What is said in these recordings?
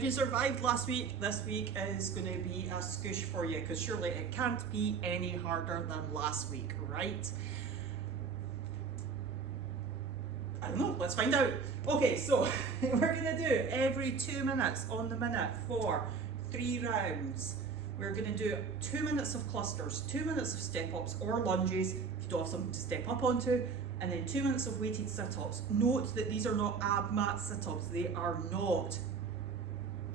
if you survived last week, this week is going to be a scoosh for you, because surely it can't be any harder than last week, right? I don't know, let's find out. Okay, so we're going to do every 2 minutes on the minute for 3 rounds. We're going to do 2 minutes of clusters, 2 minutes of step-ups or lunges if you don't have something to step up onto, and then 2 minutes of weighted sit-ups. Note that these are not ab mat sit-ups, they are not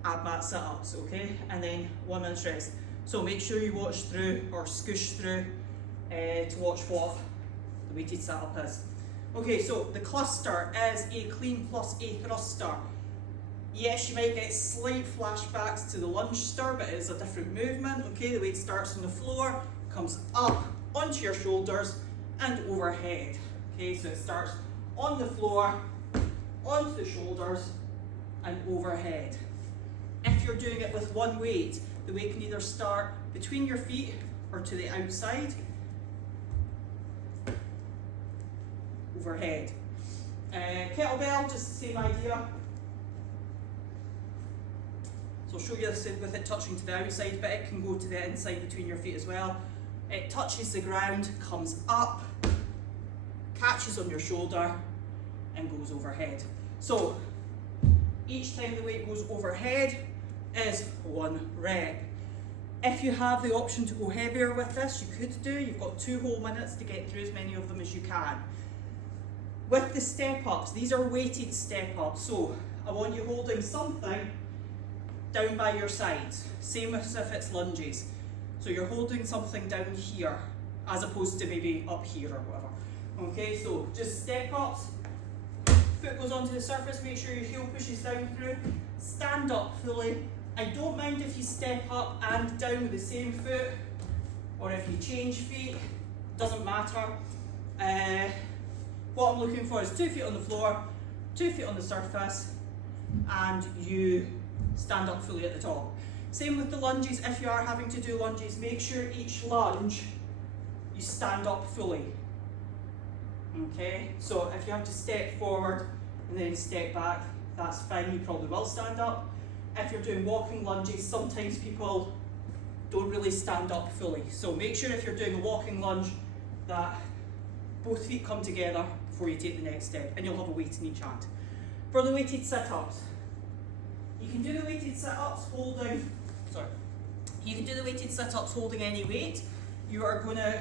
ab mat sit-ups, okay? And then 1 minute's rest. So make sure you watch through or scoosh through to watch what the weighted sit-up is. Okay, so the cluster is a clean plus a thruster. Yes, you might get slight flashbacks to the lunge stir, but it is a different movement. Okay, the weight starts on the floor, comes up onto your shoulders and overhead. Okay, so it starts on the floor, onto the shoulders and overhead. If you're doing it with one weight, the weight can either start between your feet or to the outside. Overhead. Kettlebell, just the same idea. So I'll show you this with it touching to the outside, but it can go to the inside between your feet as well. It touches the ground, comes up, catches on your shoulder and goes overhead. So each time the weight goes overhead is 1 rep. If you have the option to go heavier with this, you could do. You've got 2 whole minutes to get through as many of them as you can. With the step-ups, these are weighted step-ups, so I want you holding something down by your sides, same as if it's lunges. So you're holding something down here, as opposed to maybe up here or whatever. Okay, so just step-ups, foot goes onto the surface, make sure your heel pushes down through, stand up fully. I don't mind if you step up and down with the same foot, or if you change feet, doesn't matter. What I'm looking for is 2 feet on the floor, 2 feet on the surface, and you stand up fully at the top. Same with the lunges. If you are having to do lunges, make sure each lunge you stand up fully. Okay, so if you have to step forward and then step back, that's fine, you probably will stand up. If you're doing walking lunges, sometimes people don't really stand up fully. So make sure if you're doing a walking lunge that both feet come together before you take the next step, and you'll have a weight in each hand. For the weighted sit-ups, you can do the weighted sit-ups holding, you can do the weighted sit-ups holding any weight. You are going to,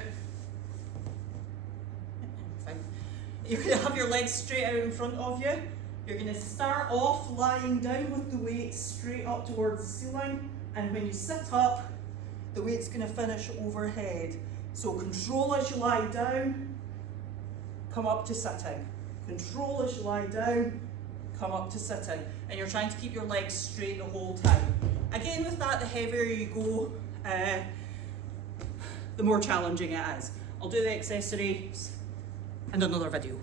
you're going to have your legs straight out in front of you. You're going to start off lying down with the weight straight up towards the ceiling, and when you sit up, the weight's going to finish overhead. So control as you lie down, come up to sitting. Control as you lie down, come up to sitting. And you're trying to keep your legs straight the whole time. Again, with that, the heavier you go, the more challenging it is. I'll do the accessories in another video.